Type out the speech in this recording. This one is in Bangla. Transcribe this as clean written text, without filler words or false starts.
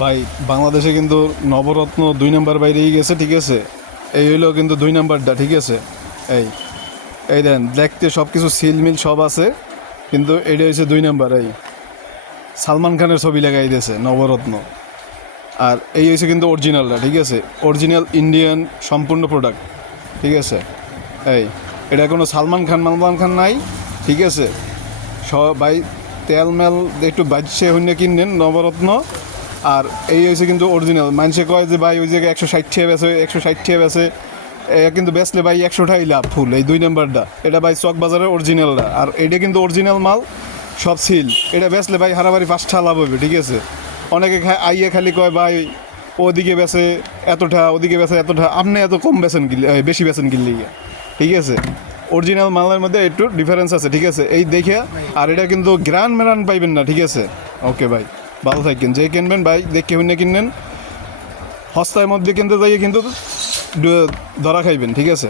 ভাই বাংলাদেশে কিন্তু নবরত্ন 2 নাম্বার বাইরেই গেছে, ঠিক আছে। এই হইলো কিন্তু 2 নাম্বারটা, ঠিক আছে। এই এই দেন দেখতে সব কিছু সিলমিল সব আছে, কিন্তু এটা হচ্ছে 2 নাম্বার। এই সালমান খানের ছবি লাগাই দিয়েছে নবরত্ন। আর এই হচ্ছে কিন্তু অরিজিনালটা, ঠিক আছে। অরিজিনাল ইন্ডিয়ান সম্পূর্ণ প্রোডাক্ট, ঠিক আছে। এই এটা কোনো সালমান খান নাই, ঠিক আছে। সব ভাই তেল মেল একটু বাজছে হইন্য কিনলেন নবরত্ন। আর এই হয়েছে কিন্তু অরিজিনাল। মানুষে কয় যে ভাই ওই জায়গায় 160 টাকা বেছে, 160 টাকা বেছে, কিন্তু বেচলে ভাই 100 টাকাই লাভ ফুল। এই 2 নাম্বারটা এটা ভাই চক বাজারের অরিজিনালটা। আর এটা কিন্তু অরিজিনাল মাল, সব সিল। এটা বেচলে ভাই হারাবাড়ি 5 টাকা লাভ হবে, ঠিক আছে। অনেকে আইয়ে খালি কয় ভাই ওদিকে বেছে এতটা, ওদিকে বেছে এতটা, আপনি এত কম বেছেন কিনলে, বেশি বেছেন কিনলে, ঠিক আছে। অরিজিনাল মালের মধ্যে একটু ডিফারেন্স আছে, ঠিক আছে। এই দেখে আর এটা কিন্তু গ্রান পাইবেন না, ঠিক আছে। ওকে ভাই, ভালো থাকেন। যে কিনবেন ভাই দেখে হইনে কিনবেন, সস্তার মধ্যে কিনতে যাইয়ে কিন্তু ধরা খাইবেন, ঠিক আছে।